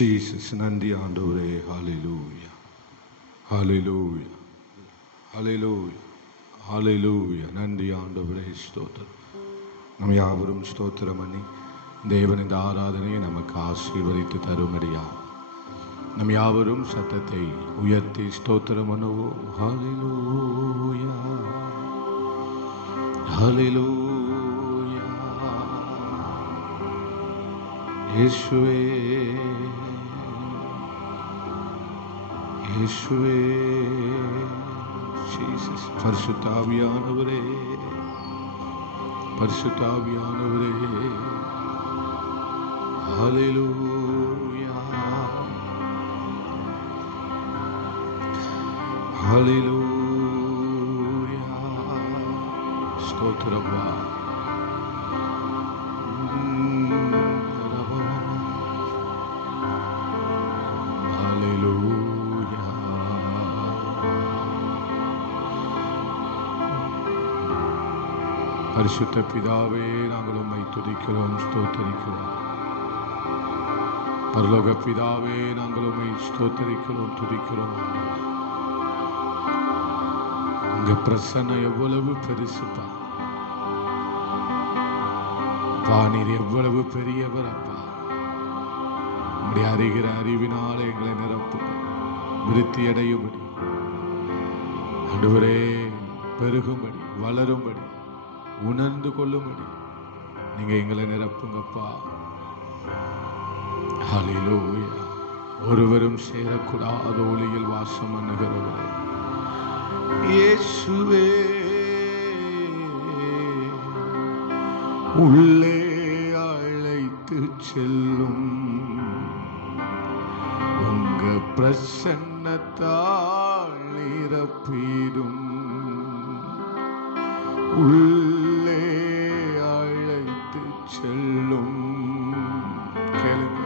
Jesus. நன்றி ஆண்டவரே. ஹல்லேலூயா, ஹல்லேலூயா, ஹல்லேலூயா, ஹல்லேலூயா. நன்றி ஆண்டவரே. ஸ்தோத்திரம். நம்ம யாவரும் ஸ்தோத்திரம் பண்ணி தேவன் இந்த ஆராதனையை நமக்கு ஆசீர்வதித்து தரும்படியா நம் யாவரும் சத்தத்தை உயர்த்தி ஸ்தோத்திரம் பண்ணுவோம். ஹல்லேலூயா, ஹல்லேலூயா. இயேசுவே, இயேசுவே, ஜீசஸ். பரிசுத்த ஆவியானவரே, பரிசுத்த ஆவியானவரே. ஹல்லேலூயா, ஹல்லேலூயா. ஸ்தோத்திரம். பரிசுத்த பிதாவே, நாங்கள் உம்மை துதிக்கிறோம், ஸ்தோத்தரிக்கிறோம். பரலோக பிதாவே, நாங்கள் உம்மை ஸ்தோத்தரிக்கிறோம், துதிக்கிறோம். உங்க பிரசன்னம் எவ்வளவு பெருசுப்பா. நீர் எவ்வளவு பெரியவர் அப்பா. உங்களுடைய அறிகிற அறிவினால் எங்களை நிரப்புங்க, விருத்தி அடையும்படி ஆண்டவரே, பெருகும்படி, வளரும்படி, உணர்ந்து கொள்ளும்படி நீங்க எங்களை நிரப்புங்கப்பா. ஹல்லேலூயா. ஒருவரும் சேரக்கூடாத ஒளியில் வாசம் பண்ணுகிறவரே இயேசுவே, உள்ளே அழைத்து செல்லும் உங்க பிரசன்னத்தால் நிரப்பிடும். உள்ளே அழைத்து செல்லும், கேளுங்க,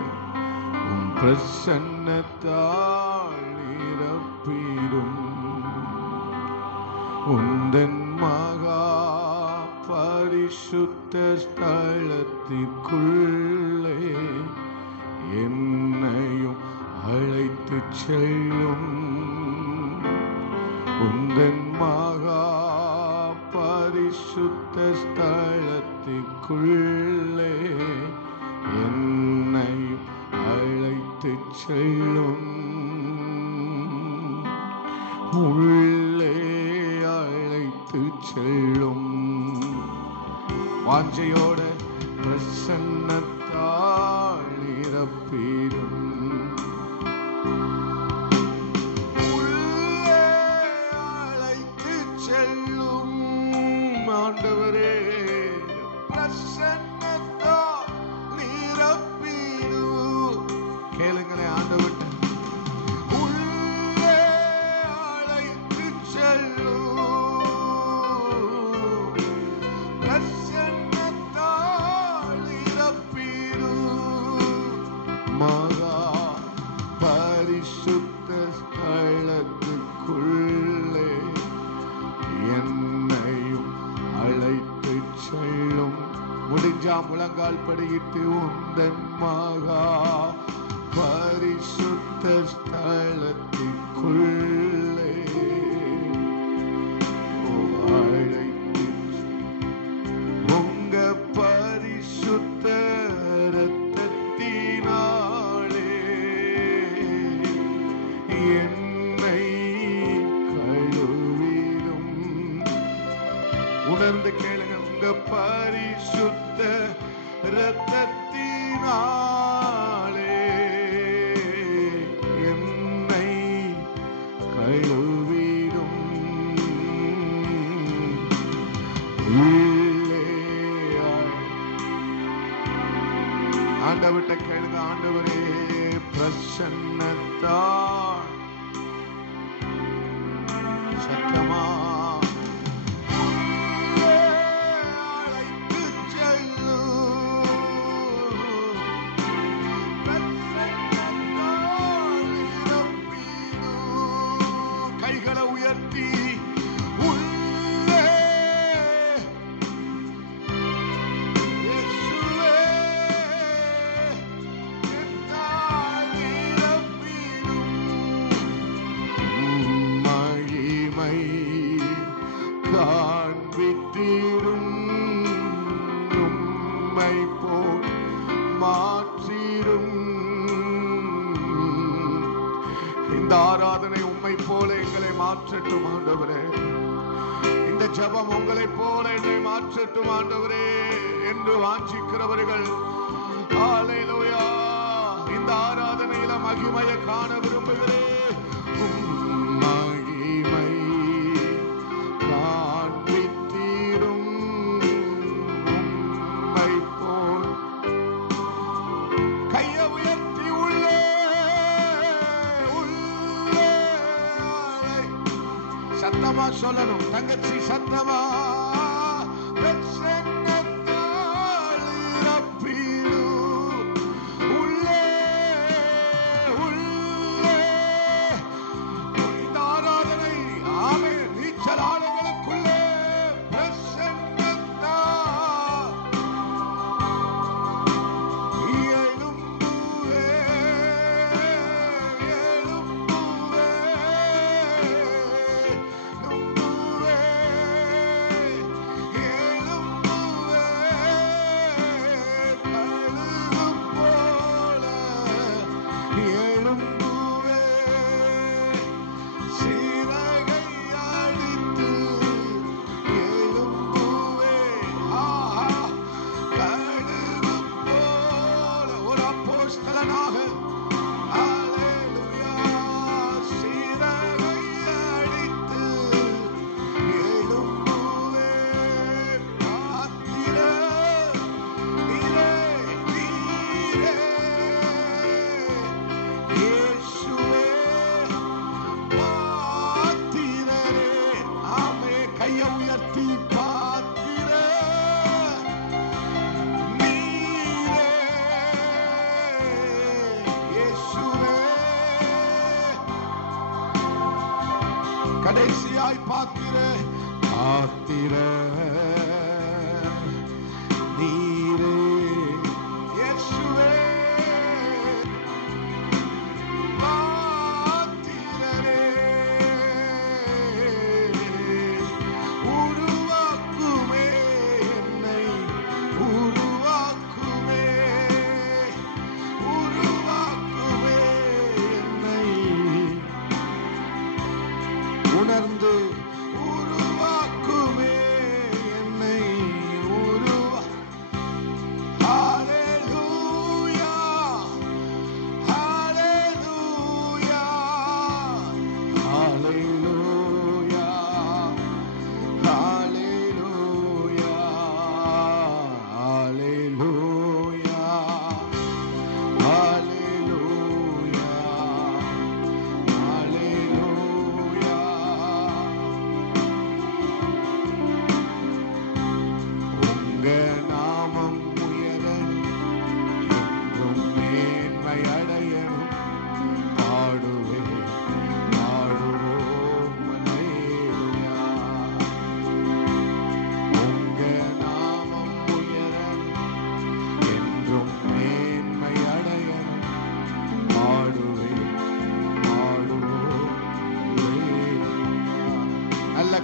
உன் பிரசன்னத்தால் நிரப்பிடும். உந்தன் மகா பரிசுத்த ஸ்தலத்திற்குள்ளே என்னையும் அழைத்து செல்லும். உந்தன் மகா பரிசுத்த ஸ்தலத்திற்குள்ளே என்னையும் அழைத்து செல்லும். உள்ளே அழைத்து செல்லும். வாஞ்சையோட பிரசன்னத்தால் நிரப்பிடும். உள்ளே அழைத்து செல்லும் ஆண்டவரே, பிரசன்னத்தால் நிரப்பிடும். கேளுங்களே ஆண்டவர்கிட்ட. மகா பரிசுத்த ஸ்தலத்துக்குள்ளே என்னையும் அழைத்து செல்லும். முடிஞ்சா முழங்கால் படியிட்டு உந்தன் மகா பரிசுத்த ஸ்தலத்துக்குள்ளே அழைத்து உங்க பரிசுத்த உணர்ந்து கேளுங்க. உங்க பரிசுத்த இரத்தத்தினாலே என்னை கழுவிடும். ஆண்டவர்கிட்ட கேளுங்க. ஆண்டவரே, பிரசன்னத்தால் சத்தமா உயர்த்தி உள்ளே இயேசுவே போல் மாற்றிடும். இந்த ஆராதனை உம்மை போல எங்களை மாற்றட்டும் ஆண்டவரே. இந்த ஜெபம் உங்களை போல என்னை மாற்றட்டும் ஆண்டவரே என்று வாஞ்சிக்கிறவர்கள் ஹல்லேலூயா. இந்த ஆராதனையில மகிமையை காண விரும்புகிறேன். மகிமை காண்பித்தீரும் உம்மை போல். கையை உயர்த்தி உள்ளே உள்ளே சத்தமா சொல்லணும். தங்கச்சி சத்தமா கடைசியாய் பாத்திர பாத்திர நீரே இயேசுவே பாத்திரரே உருவாக்குமே என்னை உருவாக்குமே உருவாக்குமே என்னை உணர்ந்து உருவாக்குமே என்னை ஹல்லேலூயா ஹல்லேலூயா ஹல்லேலூயா ஹல்லேலூயா ஹல்லேலூயா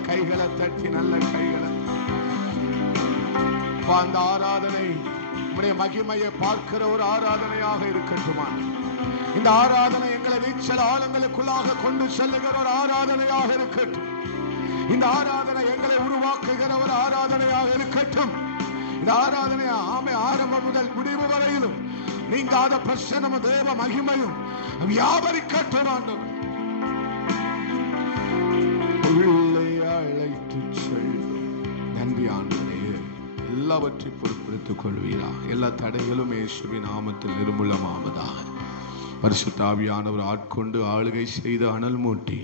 கைகளை தட்டி நல்ல கைகளை. அந்த ஆராதனை உம்முடைய மகிமையை பார்க்கிற ஒரு ஆராதனையாக இருக்கட்டுமா. இந்த ஆராதனை எங்களை நீச்சல் ஆழங்களுக்குள்ளாக கொண்டு செல்லுகிற ஒரு ஆராதனையாக இருக்கட்டும். இந்த ஆராதனை எங்களை உருவாக்குகிற ஒரு ஆராதனையாக இருக்கட்டும். இந்த ஆராதனை ஆரம்பம் முதல் முடிவு வரையிலும் நீங்காத பிரசன்னமும் தேவ மகிமையும் வியாபரிக்கட்டும். ஆண்டவரே நன்றி ஆண்டவரே. எல்லாவற்றை பொறுப்பெடுத்துக் கொள்வீரா. எல்லா தடைகளும் இயேசுவின் நாமத்தில் நிர்மூலமாவதாக. பரிசுத்த ஆவியானவர் ஆட்கொண்டு ஆளுகை செய்து அனல் மூட்டி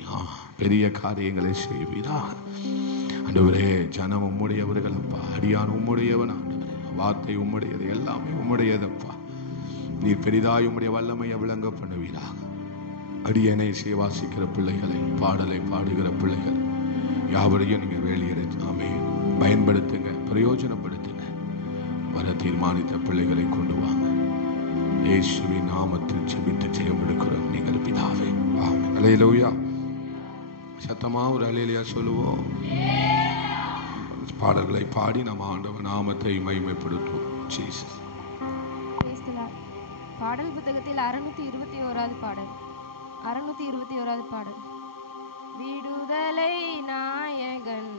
பெரிய காரியங்களை செய்வீரா. ஆண்டவரே ஜனம் உம்முடையவர்கள் அப்பா. அடியான் உம்முடையவன் ஆண்டவரே. வார்த்தை உம்முடையது, எல்லாமே உம்முடையதப்பா. நீர் பெரிதாய் உம்முடைய வல்லமையை விளங்க பண்ணுவீராக. அடியனை சேவாசிக்கிற பிள்ளைகளை, பாடலை பாடுகிற பிள்ளைகள் யாவரையும் நீங்க வெளியேறாமே பயன்படுத்துங்க, பிரயோஜனப்படுத்துங்க. வர தீர்மானித்த பிள்ளைகளை கொண்டு வாங்க. இயேசுவின் நாமத்தில் ஜெபித்து ஜெயம் எடுக்கிறோம் நீங்கள் பிதாவே. ஆமென். அல்லேலூயா. சத்தமா ஒரு அல்லேலூயா சொல்லுவோம். பாடல்களை பாடி நம்ம ஆண்டவர் நாமத்தை மகிமைப்படுத்துவோம். ஜீசஸ். பாடல் புத்தகத்தில் 621வது பாடல். 621வது பாடல். விடுதலை நாயகன்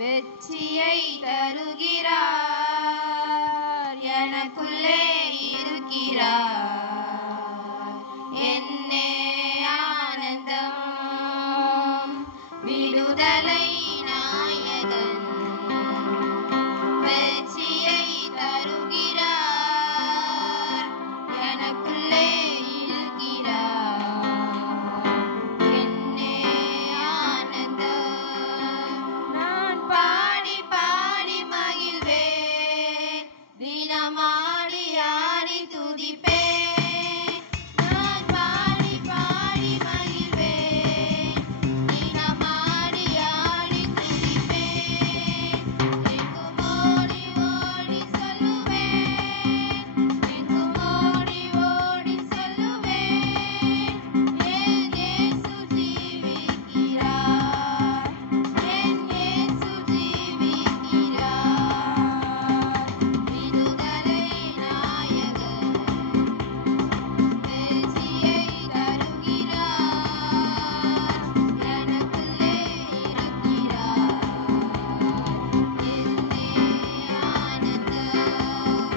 வெற்றியை தருகிறார், எனக்குள்ளே இருக்கிறார், என்னே ஆனந்தம். விடுதலை நாயகன் வெற்றியை தருகிறார், எனக்குள்ளே இருக்கிறார், என்னே ஆனந்தம். நான் பாடி பாடி மகிழ்வேன், தினமாடி ஆடி துதிப்பேன். நான் பாடி பாடி மகிழ்வேன், தினமாடி ஆடி துதிப்பேன். எங்கும் ஓடி ஓடி சொல்லுவேன், எங்கும் ஓடி ஓடி சொல்லுவேன், என் இயேசு ஜீவிக்கிறார், என் இயேசு ஜீவிக்கிறார். விடுதலை நாயகன் வெற்றியை தருகிறார், எனக்குள்ளே இருக்கிறார், என்னே ஆனந்தம்.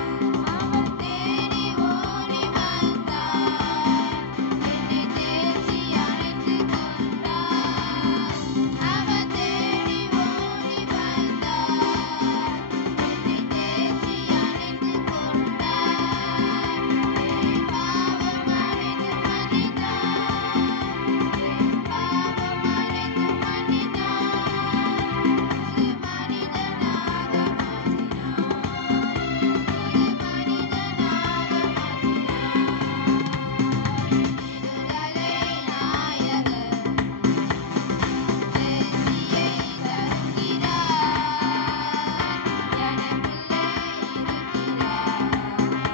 அவர் தேடி ஓடி வந்தார், என்னை தேற்றி அணைத்துக் கொண்டார். அவர் தேடி ஓடி வந்தார், என்னை தேற்றி அணைத்துக் கொண்டார். என் பாவம் அனைத்தும் மன்னித்தார், என் பாவம் அனைத்தும் மன்னித்தார். புது மனிதனாக மாற்றினார், புது மனிதனாக மாற்றினார். விடுதலை நாயகன் வெற்றியை தருகிறார், எனக்குள்ளே இருக்கிறார், என்னே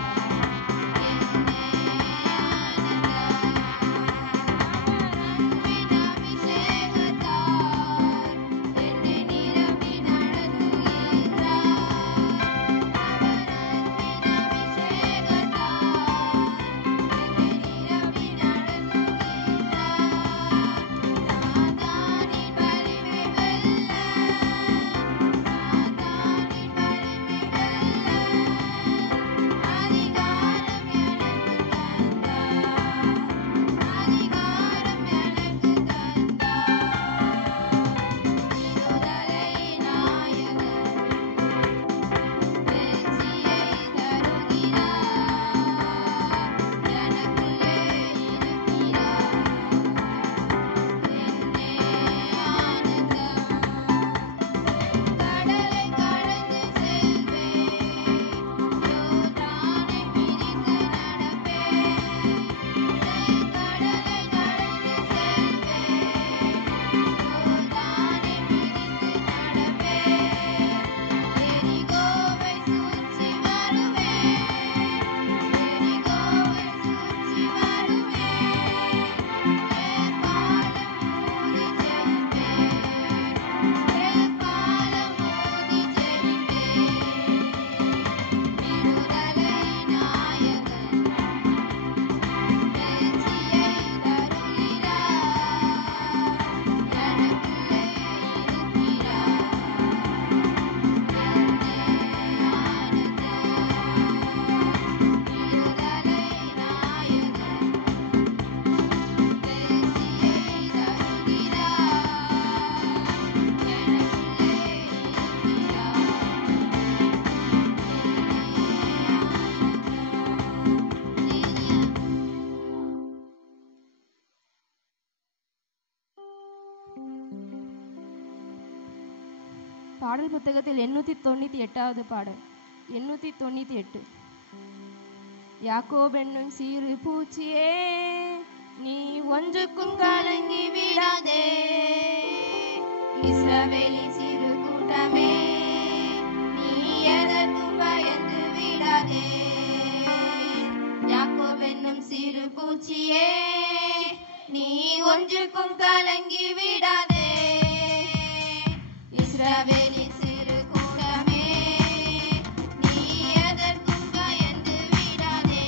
பாடல் புத்தகத்தில் 898வது பாடல். 898. யாக்கோபென்னும் சிறு பூச்சியே, நீ ஒன்றுக்கும் கலங்கி விடாதே, இஸ்ரவேலின் சிறு கூட்டமே, நீ எதற்கும் பயந்து விடாதே. யாக்கோபென்னும் சிறு பூச்சியே, நீ ஒன்றுக்கும் கலங்கி விடாதே, இஸ்ரவேலின் சிறு கூட்டமே, நீ எதற்கும் பயந்து விடாதே.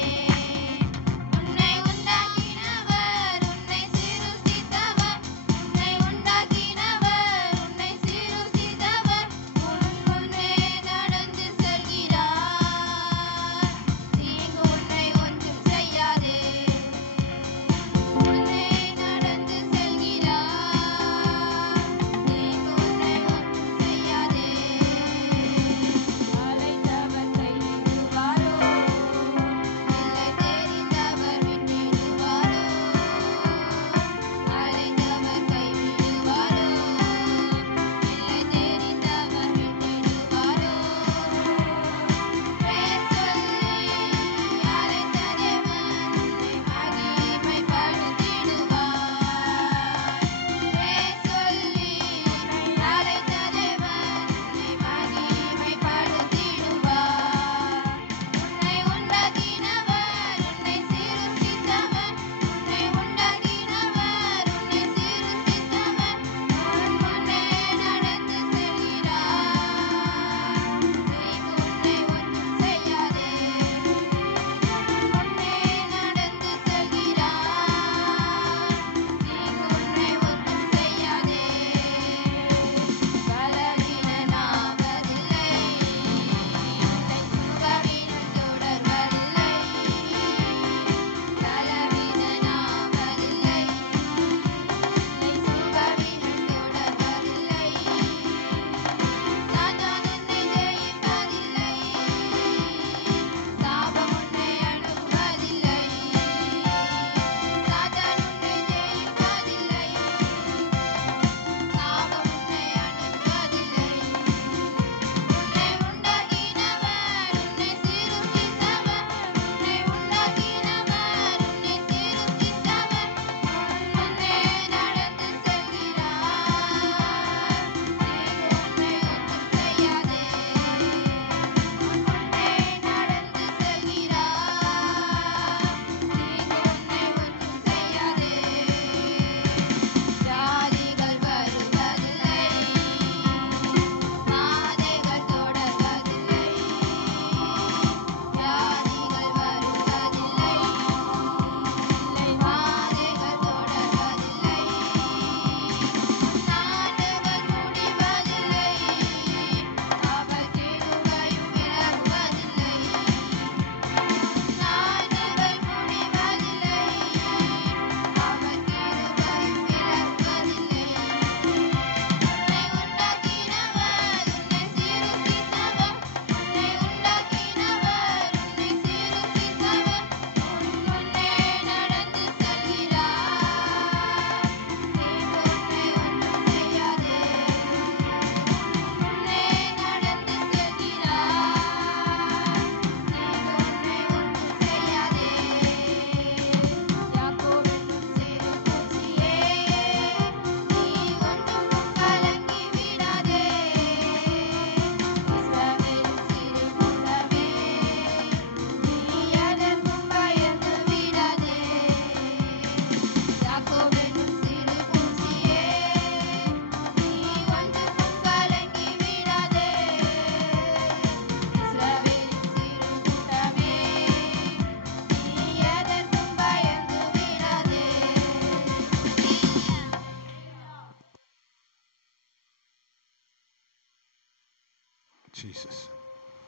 ஜீசஸ்.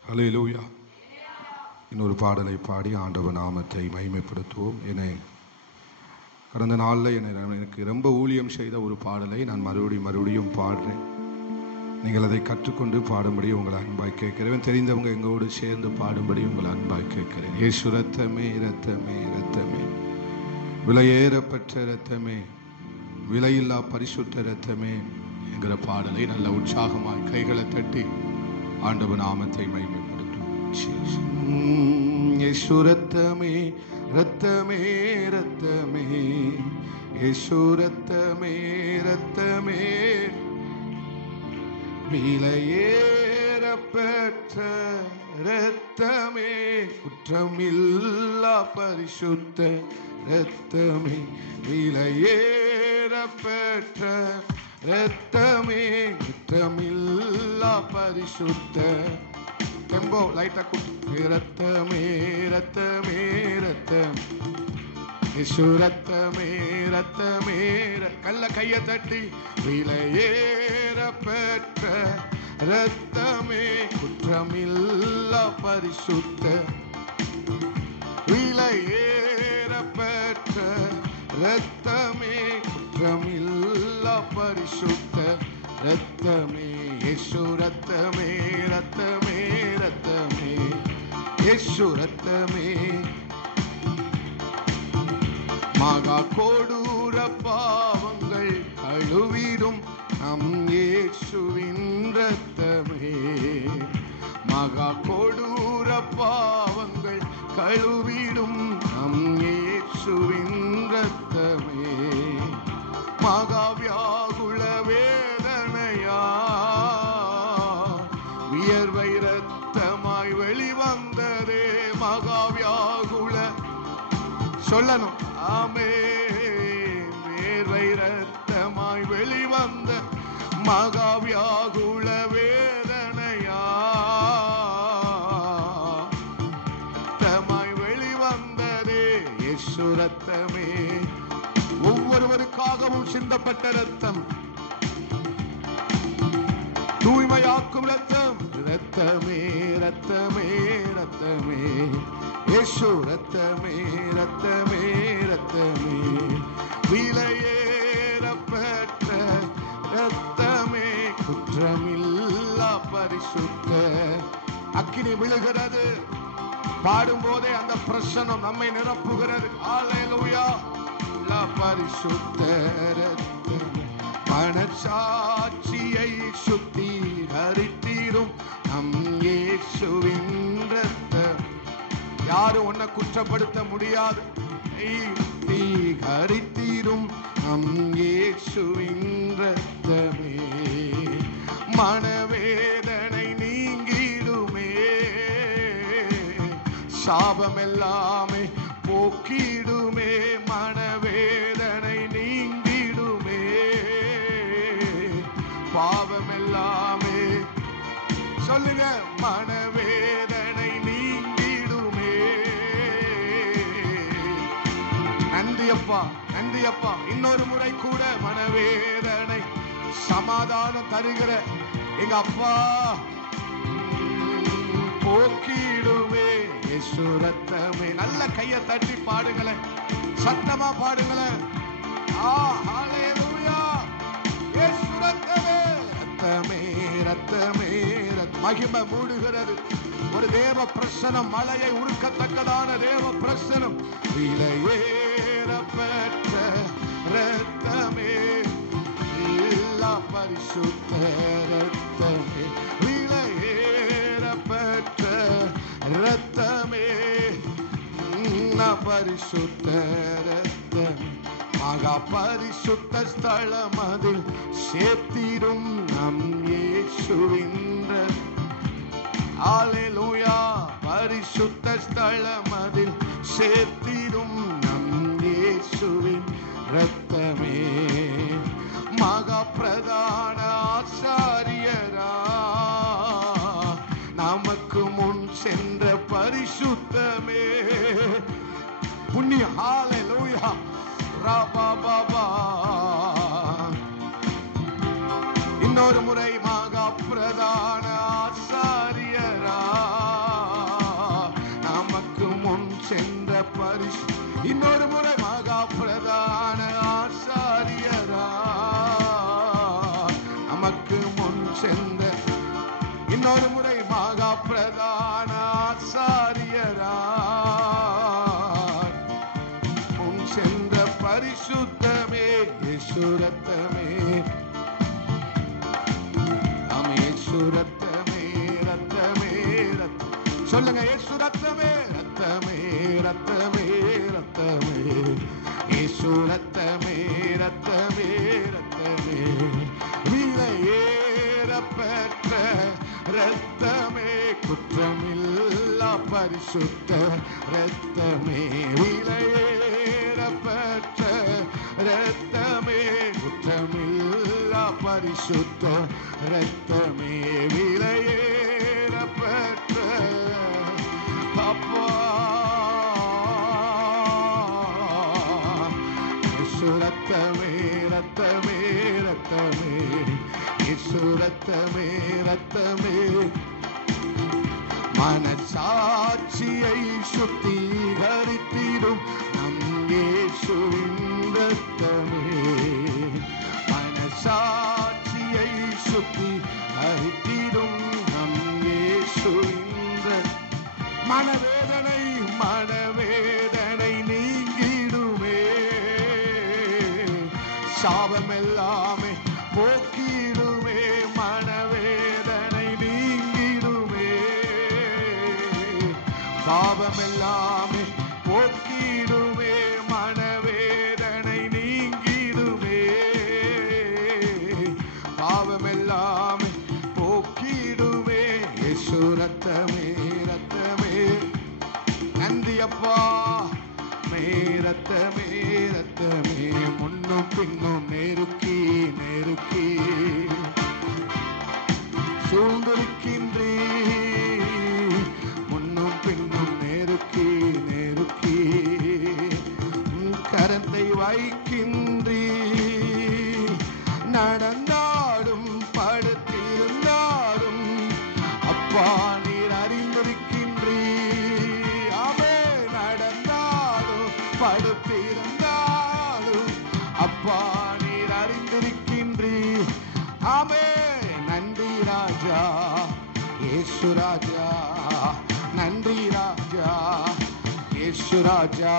ஹல்லேலூயா. இன்னொரு பாடலை பாடி ஆண்டவர் நாமத்தை மகிமைப்படுத்துவோம். கடந்த நாளில் எனக்கு ரொம்ப ஊழியம் செய்த ஒரு பாடலை நான் மறுபடியும் பாடுறேன். நீங்கள் அதை கற்றுக்கொண்டு பாடும்படி உங்களை அன்பாய் கேட்கிறேன். தெரிந்தவங்க எங்களோடு சேர்ந்து பாடும்படி உங்களை அன்பாய் கேட்கிறேன். இயேசு ரத்தமே ரத்தமே ரத்தமே, விலையேறப்பெற்ற ரத்தமே, விலையில்லா பரிசுத்த ரத்தமே என்கிற பாடலை நல்ல உற்சாகமாய் கைகளை தட்டி ஆண்டவர் நாமத்தை மகிமைப்படுத்தும். இயேசு ரத்தமே ரத்தமே ரத்தமே, இயேசு ரத்தமே ரத்தமே, விலையேறப்பெற்ற ரத்தமே, குற்றமில்லா பரிசுத்த ரத்தமே, விலையேறப்பெற்ற ரத்தமே, குற்றமில்லா பரிசுத்த. டெம்போ லைட்டா கூட்டு. ரத்தமே ரத்தமே ரத்தம், இயேசு ரத்தமே ரத்தமே, கல்ல கையை தட்டி. விலையேறப்பெற்ற ரத்தமே, குற்றமில்லா பரிசுத்த, விலையேறப்பெற்ற ரத்தமே, குற்றமில்லா பரிசுத்த ரத்தமே, இயேசு ரத்தமே ரத்தமே ரத்தமே, இயேசு ரத்தமே. மகா கொடூர பாவங்கள் கழுவிடும் நம் இயேசுவின் ரத்தமே, மகா கொடூர பாவங்கள் கழுவிடும் நம் இயேசுவின் ரத்தமே, மகா வியாகுல வேதனையா வியர்வை ரத்தமாய் வெளிவந்ததே, மகா வியாகுல சொல்லணும். ஆமே, வேர்வை ரத்தமாய் வெளிவந்த மகா வியாகுல வேதனையா ரத்தமாய் வெளிவந்ததே, இயேசு ரத்தமே. ஒவ்வொருவருக்காகவும் சிந்தப்பட்ட ரத்தம், தூய்மையாக்கும் ரத்தம். ரத்தமே ரத்தமே ரத்தமே, இயேசு ரத்தமே ரத்தமே ரத்தமே, விலையேறப்பெற்ற ரத்தமே, குற்றமில்லா பரிசுத்த. அக்கினி விழுகிறது பாடும்போதே அந்த பிரசன்னம் நம்மை நிரப்புகிறது. ஹல்லேலூயா. பரிசுத்த ரத்தம் மனசாட்சியை சுத்திகரித்திடும் நம் இயேசுவின் ரத்தம். யாரும் உன்னை குற்றப்படுத்த முடியாது. சுத்திகரித்திடும் நம் இயேசுவின் ரத்தமே, மனவேதனை நீங்கிடுமே, சாபமெல்லாமே போக்கிடுமே, மனவேதனை நீங்கிடுமே, பாவமெல்லாமே சொல்லுங்க, மனவேதனை நீங்கிடுமே. நன்றியப்பா நன்றியப்பா. இன்னொரு முறை கூட மனவேதனை சமாதானம் தருகிற எங்க அப்பா போக்கிடுமே, இயேசு ரத்தமே. நல்ல கையை தட்டி பாடுங்களேன், சத்தமா பாடுங்களேன். ஹல்லேலூயா. இயேசு ரத்தமே ரத்தமே ரத்தமே, மகிமை மூடுகிறது. ஒரு தேவ பிரசனம், மலையை உருக்கத்தக்கதான தேவ பிரசனம். விலையேறப்பெற்ற ரத்தமே, எல்லா பரிசுத்த ரத்தமே, விலையேறப்பெற்ற ரத்தமே, பரிசுத்த ரத்தம், மகா பரிசுத்த ஸ்தலம் அதில் சேர்த்திடும் நம் இயேசுவின் ரத்தம். ஹல்லேலூயா. பரிசுத்த ஸ்தலம் அதில் சேர்த்திடும் நம் இயேசுவின் ரத்தமே, மகா பிரதான ஆசாரியரா நமக்கு முன் சென்ற பரிசுத்தமே, புண்ணிய. ஹல்லேலூயா. ரபாபா. இன்னொரு முறை மகா பிரதான ஆசாரியரா பரிசு இன்னொரு முறை மகா பிரதான ஆசாரியரா நமக்கு முன் சென்ற இன்னொரு முறை மகா பிரதான ஆசாரியரா முன் சென்ற பரிசுத்தமே இயேசு ரத்தமே இயேசு ரத்தமே ரத்தமே ரத்தம் சொல்லுங்க இயேசு ரத்தமே ரத்தமே ரத்தமே ரத்தமே இயேசு ரத்தமே ரத்தமே ரத்தமே விலையேற பெற்ற ரத்தமே குற்றமில்லா பரிசுத்த ரத்தமே விலையேற பெற்ற ரத்தமே குற்றமில்லா பரிசுத்த ரத்தமே விலையேற பெற்ற அப்பா ரத்தமே ரத்தமே ரத்தமே இயேசு ரத்தமே ரத்தமே மனசாட்சியை சுத்திகரித்திடும் நம் இயேசுவின் ரத்தமே மனசாட்சியை சுத்திகரித்திடும் நம் இயேசுவின் மனவேதனை மனவேதனை நீங்கிடுமே சாபம் எல்லாமே போக்கிடுமே மனவேதனை நீங்கிடுமே பாவம் எல்லாமே போக்கிடுமே மனவேதனை நீங்கிடுமே பாவம் எல்லாமே போக்கிடுமே இயேசு ரத்தமே ரத்தமே நன்றி அப்பா மே ரத்தமே ரத்தமே முன்னும் பின்னும் நெருக்கி நெருக்கி சூழ்ந்திருக்கின்றீ முன்னும் பின்னும் நெருக்கி நெருக்கி கரத்தை வைக்கின்றீ நடந்தாடும் படுத்திருந்தாடும் அப்பா நீர் அறிந்திருக்கின்றீ அவே நடந்தாடும் படுத்திருந்தாடும் அப்பா நீர் அறிந்திருக்கின்றீ ஆமே நன்றி ராஜா இயேசு ராஜா நன்றி ராஜா இயேசு ராஜா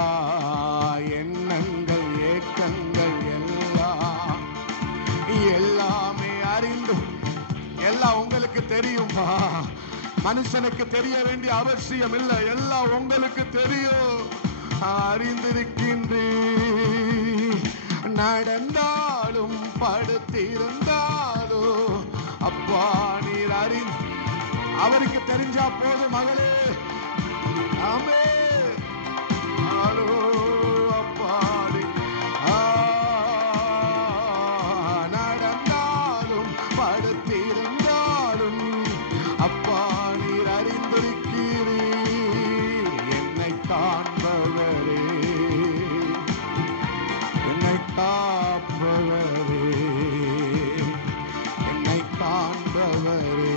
எண்ணங்கள் ஏக்கங்கள் எல்லாம் எல்லாமே அறிந்து எல்லாம் உங்களுக்கு தெரியுமா மனுஷனுக்கு தெரிய வேண்டிய அவசியம் இல்லை எல்லாம் உங்களுக்கு தெரியும் அறிந்திருக்கின்றே நடந்தாலும் படுத்திருந்தாலும் அப்பா நீர் அறிந்து அவருக்கு தெரிஞ்சா போதும் மகளே ஆமே அப்பாடி நடந்தாலும் படுத்திருந்தாலும் அப்பா நீர் அறிந்திருக்கிறீர் என்னை காண்பவரே என்னை காப்பவரே என்னை காண்பவரே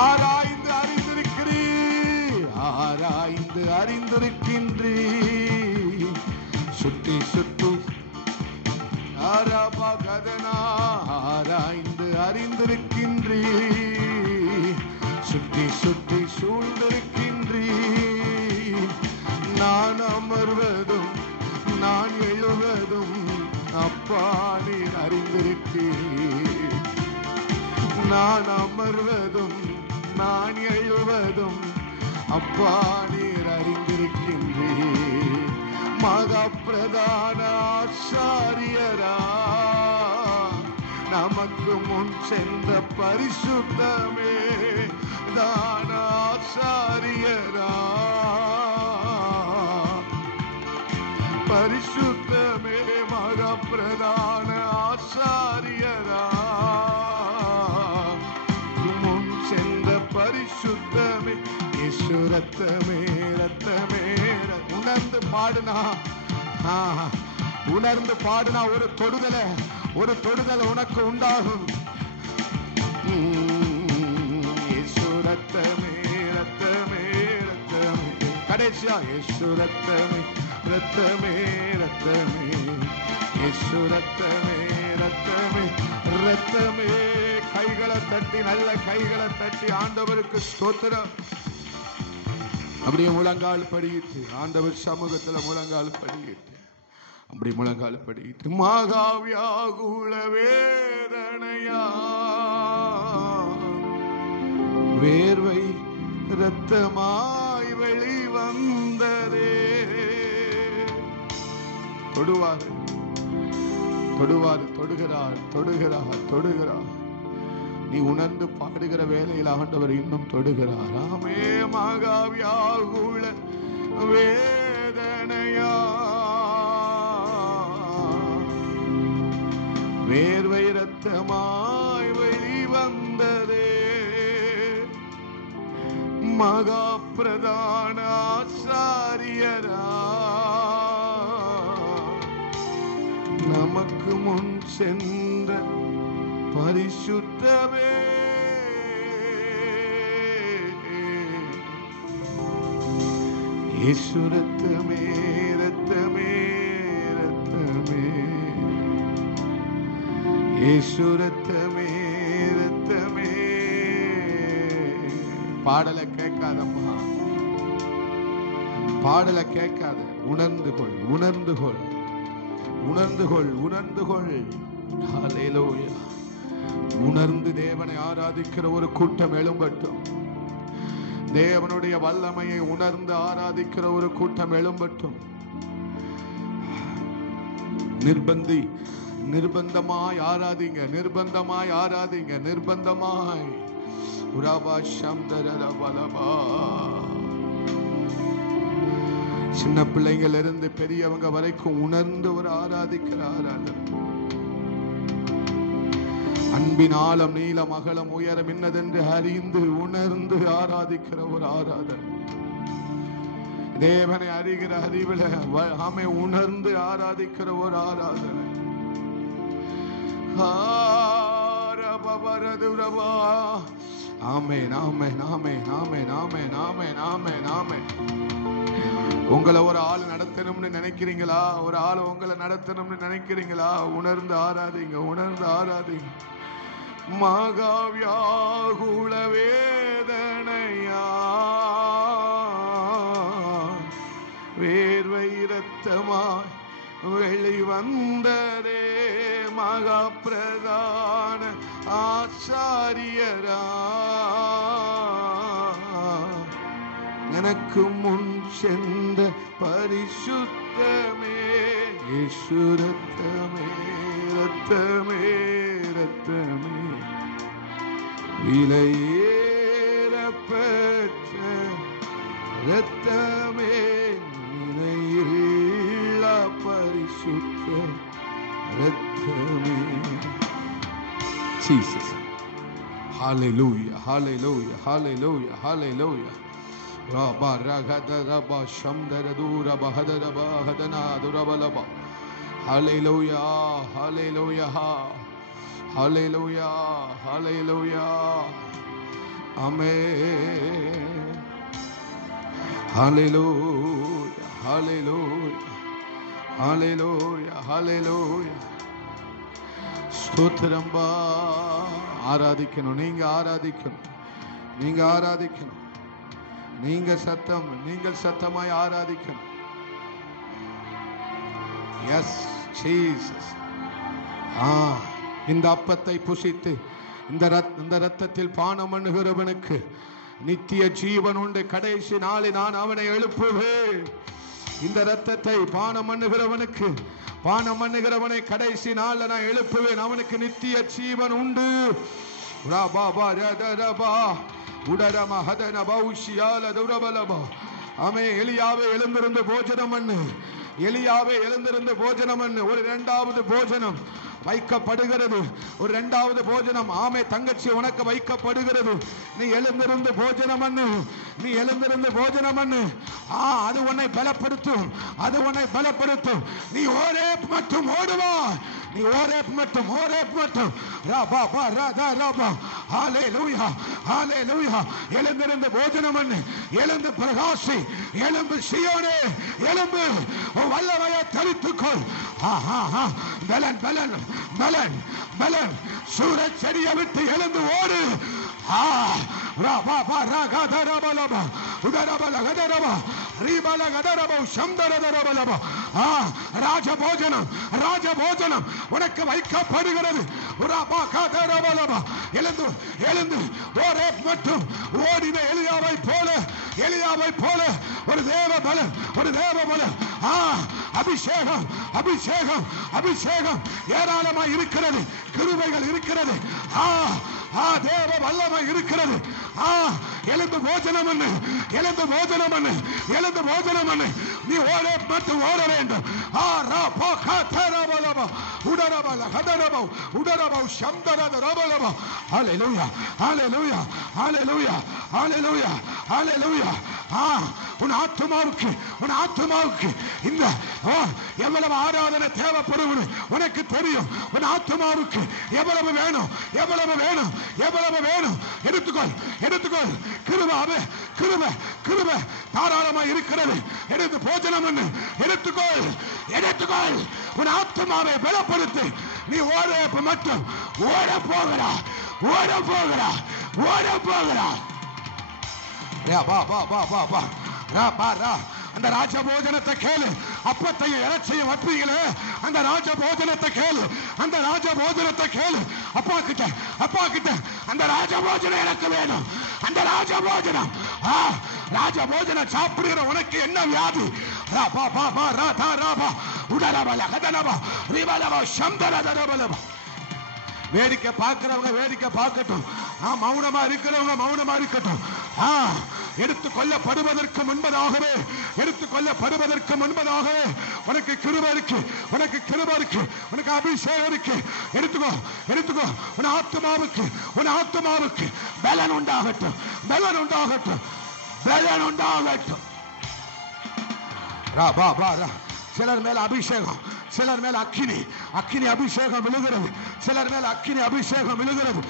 ஆராய்ந்து அறிந்திருக்கிறீர் ஆராய்ந்து அறிந்திருக்கின்றீர் சுற்றி சுற்றி ஆராபகதனா ஆராய்ந்து அறிந்திருக்கின்றீர் சுற்றி சுற்றி சூழ்ந்திருக்கின்றீர் நான் அமர்வதும் நான் எழுவதும் அப்பா நீர் அறிந்திருக்கிறீர் நான் அமர்வதும் நான் எழுவதும் அப்பா நீர் அறிந்திருக்கின்றீர் மகா பிரதான ஆசாரியரா நமக்கு முன் சென்ற பரிசுத்தமே தான ஆசாரியரா பரிசுத்தமே மகா பிரதான ஆசாரியரா முன் சென்ற பரிசுத்தமே இயேசு ரத்தமே ரத்தமே உணர்ந்து பாடுனா உணர்ந்து பாடுனா ஒரு தொடுதலை உனக்கு உண்டாகும் இயேசு ரத்தமே கடைசியா இயேசு ரத்தமே ரத்தமே ரத்தமே இயேசு ரத்தமே ரத்தமே ரத்தமே. கைகளை தட்டி, நல்ல கைகளை தட்டி ஆண்டவருக்கு ஸ்தோத்திரம். அப்படியே முழங்கால் படிக்கிட்டு ஆண்டவர் சமூகத்துல முழங்கால் படிக்கிட்டு அப்படி முழங்கால் படிக்கிட்டு மகாவியாகுல வேதனையா வேர்வை இரத்தமாய் வெளிவந்ததே. தொடுவார் தொடுவார், தொடுகிறார் தொடுகிறார் தொடுகிறார். நீ உணர்ந்து பாடுகிற வேலையில் ஆண்டவர் இன்னும் தொடுகிறார். ஆமே மகாவியாகுல வேதனையா வேர்வை இரத்தமாய் வெளிவந்ததே. மகா பிரதான ஆசாரியரா நமக்கு முன் சென்ற பரிசுத்தமே இயேசு ரத்தமே ரத்தமே ரத்தமே இயேசு ரத்தமே ரத்தமே. பாடலை கேட்காதம்மா, பாடலை கேட்காத. உணர்ந்து கொள், உணர்ந்து கொள், உணர்ந்து கொள், உணர்ந்து கொள். ஹல்லேலூயா. உணர்ந்து தேவனை ஆராதிக்கிற ஒரு கூட்டம் எழும்பட்டும். தேவனுடைய வல்லமையை உணர்ந்து ஆராதிக்கிற ஒரு கூட்டம் எழும்பட்டும். நிர்பந்தமாய் ஆராதிங்க, நிர்பந்தமாய் ஆராதிங்க, நிர்பந்தமாய். சின்ன பிள்ளைகள் இருந்து பெரியவங்க வரைக்கும் உணர்ந்து ஒரு ஆராதிக்கிற ஆராதனை. அன்பின் ஆழம் நீளம் அகலம் உயரம் என்னதென்று அறிந்து உணர்ந்து ஆராதிக்கிற ஒரு ஆராதனை. தேவனை அறிகிற அறிவில ஆமை உணர்ந்து ஆராதிக்கிற ஒரு ஆராதனை. ஆமென் ஆமென் ஆமென் ஆமென் ஆமென் ஆமென் ஆமென் ஆமென். உங்களை ஒரு ஆள் நடத்தணும்னு நினைக்கிறீங்களா? ஒரு ஆள் உங்களை நடத்தணும்னு நினைக்கிறீங்களா? உணர்ந்து ஆராதிங்க, உணர்ந்து ஆராதிங்க. மகாவியாகுல வேதனையா வேர்வை இரத்தமாய் வெளிவந்ததே. மகா பிரதான ஆசாரியரா எனக்கு முன் சென்ற பரிசுத்தமே இயேசு ரத்தமே ரத்தமே ரத்தமே விலையேறப்பெற்ற ரத்தமே நிலையில்லா பரிசுத்த ரத்தமே. Jesus. Hallelujah, hallelujah, hallelujah, hallelujah. Rabba ragada rabba shamdara dura bahadara bahadana durabalaba. Hallelujah, hallelujah, hallelujah, hallelujah. Amen. Hallelujah, hallelujah, hallelujah, hallelujah. ஸ்தோத்திரம்பா. ஆராதிக்கணும், நீங்க ஆராதிக்கணும், நீங்க ஆராதிக்கணும். நீங்கள் சத்தமாய் ஆராதிக்கணும். S Jesus. இந்த அப்பத்தை புசித்து இந்த இரத்தத்தில் பானம் பண்ணுகிறவனுக்கு நித்திய ஜீவன் உண்டு. கடைசி நாளில் நான் அவனை எழுப்புவேன். இந்த இரத்தத்தை பானம் பண்ணுகிறவனை கடைசி நாளில் நான் எழுப்புவேன். அவனுக்கு நித்திய ஜீவன் உண்டு. எலியாவே எழுந்திருந்து போஜனம் பண்ணு, எலியாவே எழுந்திருந்து போஜனம் பண்ணு. ஒரு இரண்டாவது போஜனம் வைக்கப்படுகிறது, ஒரு இரண்டாவது போஜனம். ஆமே தங்கச்சி உனக்கு வைக்கப்படுகிறது. நீ எழுந்திருந்து போஜனம் பண்ணு, நீ எழுந்திருந்து போஜனம் பண்ணு. அது உன்னை பலப்படுத்தும், அது உன்னை பலப்படுத்தும். நீ ஒரே மட்டும் ஓடுவாய், நீ ஓரேப் மட்டும் ரபா பா ரதா ரபா ஹalleluya ஹalleluya எழுந்திருந்து போஜனம் பண்ணு எழுந்து பிரகாசி எழும்பு சீயோனே எழும்பு வல்லமையை தரித்துக்கொள் பலன் பலன் பலன் பலன் சூரஜ் செடியை விட்டு எழுந்து ஓடு ரபா பா ரகதா ரபலபா உதரபல கதரபா ரீபல கதரபா சம்தரதரபலபா ராஜபோஜனம் ராஜபோஜனம் உனக்கு வைக்கப்படுகிறது ரபா கதரபலபா எழுந்து எழுந்து ஒரே மட்டும் ஓடின எலியாவை போல ஒரு தேவ பலன் அபிஷேகம் அபிஷேகம் அபிஷேகம் ஏராளமாய் இருக்கிறது கிருபைகள் இருக்கிறது தேவ வல்லமை இருக்கிறது எழுந்து போஜனம் பண்ணு எழுந்து போஜனம் பண்ணு எழுந்து போஜனம் பண்ணு நீ ஓட மட்டும் ஓட வேண்டும் ஹalleluya ஹalleluya ஹalleluya ஹalleluya ஹalleluya உன் ஆத்துமாவுக்கு இந்த எவ்வளவு ஆராதனை தேவைப்படுவது உனக்கு தெரியும் உன் ஆத்துமாவுக்கு எவ்வளவு வேணும் எடுத்துக்கொள் கிருபை தாராளமாக இருக்கிறது எடுத்து போஜனம் பண்ணு எடுத்துக்கொள் உன் ஆத்துமாவை பலப்படுத்து நீ ஓட மட்டும் ஓட போகிறா அந்த ராஜபோஜனத்தை கேளு அப்பத்தையும் இறைச்சையும் வப்பீங்களே அந்த ராஜபோஜனத்தை கேளு அப்பா கிட்ட அந்த ராஜபோஜனம் எனக்கு வேணும் அந்த ராஜபோஜனம் சாப்பிடுகிற உனக்கு என்ன வியாதி வேடிக்கை பார்க்கிறவங்க வேடிக்கை பார்க்கட்டும் மௌனமா இருக்கிறவங்க மௌனமா இருக்கட்டும் எடுத்துக்கொள்ளப்படுவதற்கு முன்பதாகவே உனக்கு கிருபை இருக்கு உனக்கு அபிஷேகம் இருக்கு எடுத்துக்கோ உன் ஆத்துமாவுக்கு பலன் உண்டாகட்டும் சிலர் மேல அபிஷேகம் சிலர் மேல அக்கினி அபிஷேகம் விழுகிறது சிலர் மேல அக்கினி அபிஷேகம் விழுகிறது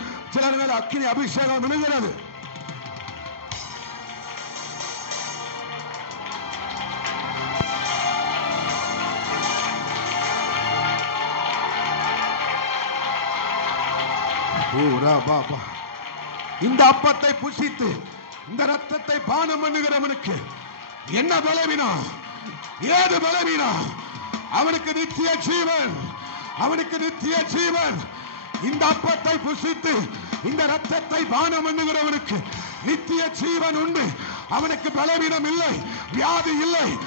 இந்த அப்பத்தை புசித்து இந்த ரத்தத்தை பானம் பண்ணுகிறவனுக்கு என்ன பலவீனம் ஏது பலவீனம் அவனுக்கு நித்திய ஜீவன் இந்த அப்பத்தை புசித்து இந்த ரத்தத்தை பானம் பண்ணுகிறவனுக்கு நித்திய ஜீவன் உண்டு அவனுக்கு பலவீனம் இல்லை வியாதி இல்லை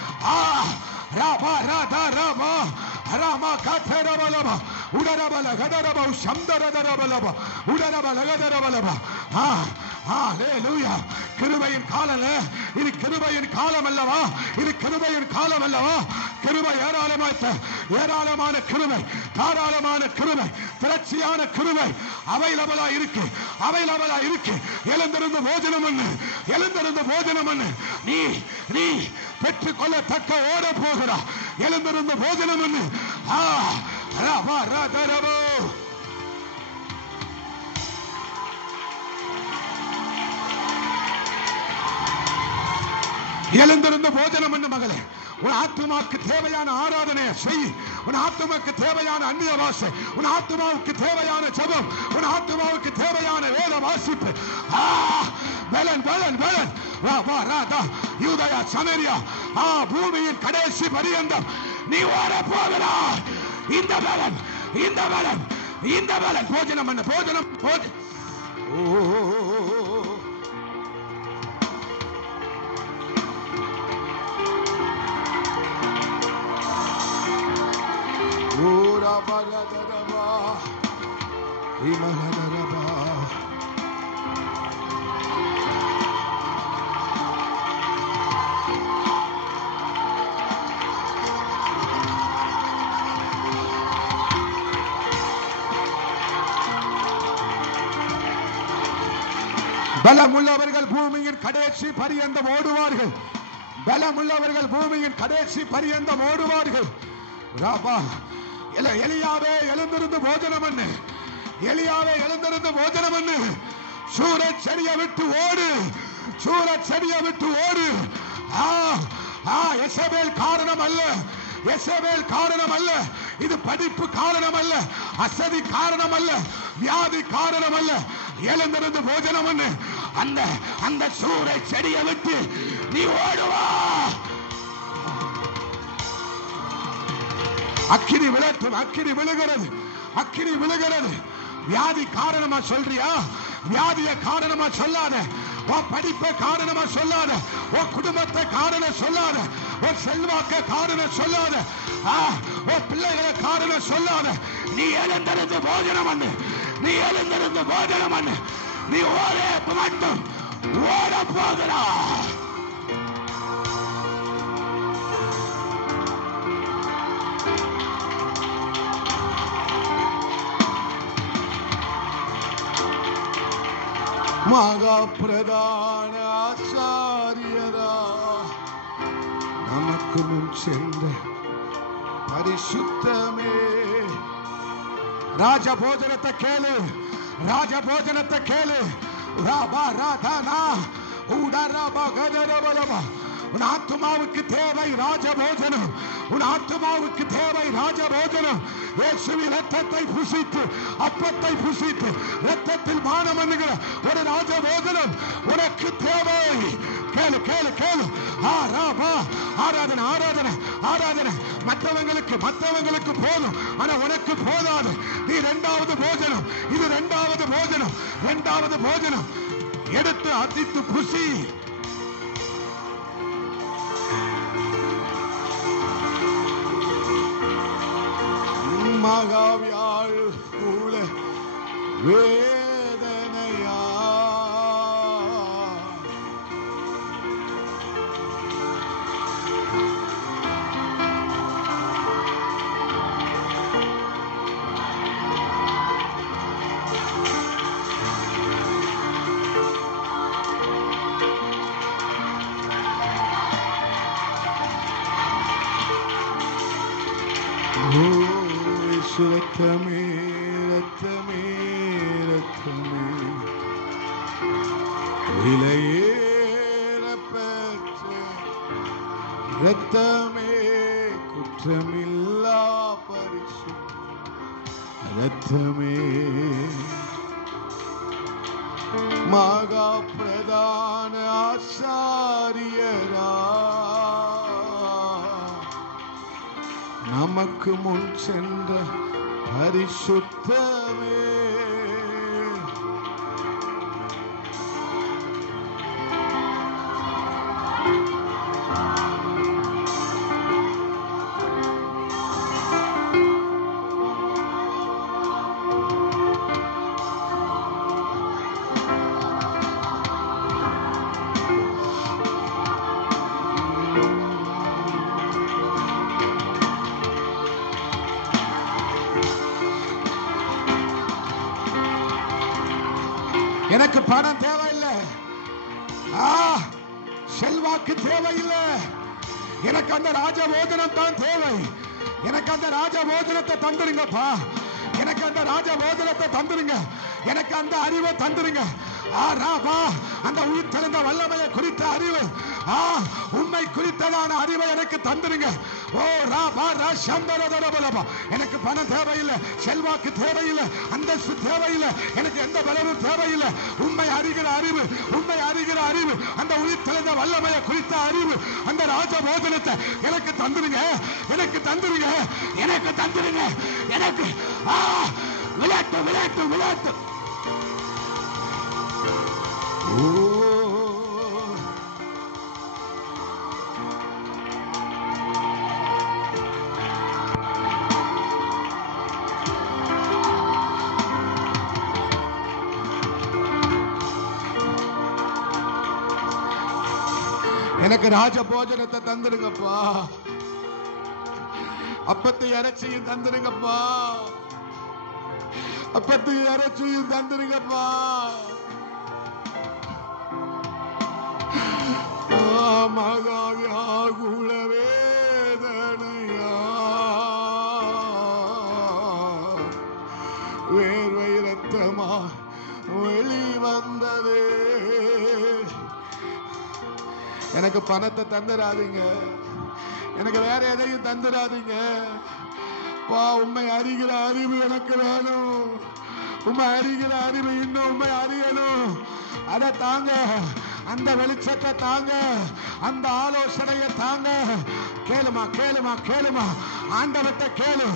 ராபா ராதா ராபா ராமா காதரபலபா உடரபல கதரபா சம்தரதரபலபா உடரபல கதரபலபா ஹalleluya கிருபையின் காலம் இது கிருபையின் காலம் அல்லவா கிருபை ஏராளமான கிருபை தாராளமான கிருபை திரட்சியான கிருபை அவைலபிளா இருக்கு எழுந்திருந்து போஜனம் பண்ணு நீ பெற்றுக்கொள்ளத்தக்க ஓட போகிறா எழுந்திருந்து போஜனம் பண்ணு எழுந்திருந்து போஜனம் பண்ணு மகளே உன் ஆத்மாவுக்கு தேவையான ஆராதனையை செய் உன் ஆத்மாவுக்கு தேவையான அந்நிய வாசை உன் ஆத்மாவுக்கு தேவையான ஜெபம் உன் ஆத்மாவுக்கு தேவையான வேத வாசிப்பு பலன் யூதயா சமரியா பூமியின் கடைசி பரியந்தம் நீ ஓட போகிறாய் இந்த பலன் போஜனம் பண்ணு போஜனம் பலமுள்ளவர்கள் பூமியின் கடைசி பரியந்தம் ஓடுவார்கள் எலியாவே எழுந்திருந்து போஜனம் பண்ணு, எலியாவே எழுந்திருந்து போஜனம் பண்ணு. சூரச் செடியை விட்டு ஓடு, சூரச் செடியை விட்டு ஓடு. எசபேல் காரணம் அல்ல, எசபேல் காரணம் அல்ல, இது படிப்பு காரணம் அல்ல, அசதி காரணம் அல்ல, வியாதி காரணம் அல்ல. எழுந்திருந்து போஜனம் பண்ணு. அந்த அந்த சூரச் செடியை விட்டு நீ ஓடுவா. அக்கினி விளட்டும், அக்கினி விழுகிறது, அக்கினி விழுகிறது. வியாதி காரணமா சொல்றியா? வியாதிய காரணமா சொல்லாத. உன் படிப்பை காரணமா சொல்லாத, உன் குடும்பத்தை காரணம் சொல்லாத, உன் செல்வாக்க காரணம் சொல்லாத, உன் பிள்ளைகளை காரணம் சொல்லாத. நீ எழுந்திருந்து போஜனம் பண்ணு, நீ எழுந்திருந்து போஜனம் பண்ணு. நீ ஓரே மட்டும் ஓட போகிறா. மகா பிரதான ஆசாரியரா நமக்கு முன் சென்ற பரிசுத்தமே. ராஜபோஜனத்தை கேளு, ராஜபோஜனத்தை கேளு. உன் ஆத்துமாவுக்கு தேவை ராஜபோஜனம், உன் ஆத்துமாவுக்கு தேவை ராஜபோஜனம். இயேசுவின் இரத்தத்தை புசித்து, அப்பத்தை புசித்து, இரத்தத்தில் மானம் பண்ணுகிற ஒரு ராஜபோஜனம் உனக்கு தேவை. கேளு கேளு கேளு. ஆராதனை ஆராதனை ஆராதனை மற்றவங்களுக்கு போதும், ஆனா உனக்கு போதாது. நீ இரண்டாவது போஜனம், இது இரண்டாவது போஜனம், இரண்டாவது போஜனம் எடுத்து அதித்து புசி. மகாவியாழ் கூல வேதனையா ரத்தமே ரத்தமே ரத்தமே விலையேற பெற்ற ரத்தமே குற்றமில்லா பரிசுத்த ரத்தமே மகா பிரதான ஆசாரியரா நமக்கு முன் சென்ற பரிசுத்தமே. எனக்கு பணம் தேவையில்லை, செல்வாக்கு தேவையில்லை, எனக்கு அந்த ராஜபோஜனம் தான் தேவை. எனக்கு அந்த ராஜபோஜனத்தை தந்துருங்கப்பா, எனக்கு அந்த ராஜபோஜனத்தை தந்துருங்க, எனக்கு அந்த அறிவை தந்துருங்க. அந்த உயிர் தெளிந்த வல்லமையை குறித்த அறிவு, உண்மை குறித்ததான அறிவை எனக்கு தந்துருங்க. ஓ எனக்கு பணம் தேவையில்லை, செல்வாக்கு தேவையில்லை, அந்தஸ்து தேவையில்லை, எனக்கு எந்த பலனும் தேவையில்லை. உண்மை அறிகிற அறிவு, உண்மை அறிகிற அறிவு, அந்த உயிர் தெளிந்த வல்லமையை குறித்த அறிவு, அந்த ராஜபோஜனத்தை எனக்கு தந்துருங்க, எனக்கு தந்துருங்க, எனக்கு தந்துருங்க. எனக்கு விளையாட்டு விளையாட்டு விளையாட்டு. எனக்கு ராஜபோஜனத்தை தந்துருங்கப்பா, அப்பத்தை இறைச்சியும் தந்துருங்கப்பா, அப்பத்தை இறைச்சியும் தந்துருங்கப்பா. மகாவியாகுல வேதனையா எனக்கு பணத்தை தந்துடாதீங்க, எனக்கு வேற எதையும் தந்துடாதீங்க. உண்மை அறிகிற அறிவு எனக்கு வேணும். உண்மை அறிகிற அறிவு இன்னும் உண்மை அறியணும். அதை தாங்க, அந்த வெளிச்சத்தை தாங்க, அந்த ஆலோசனையை தாங்க. கேளுமா கேளுமா கேளுமா, ஆண்டவர்ட்ட கேளு,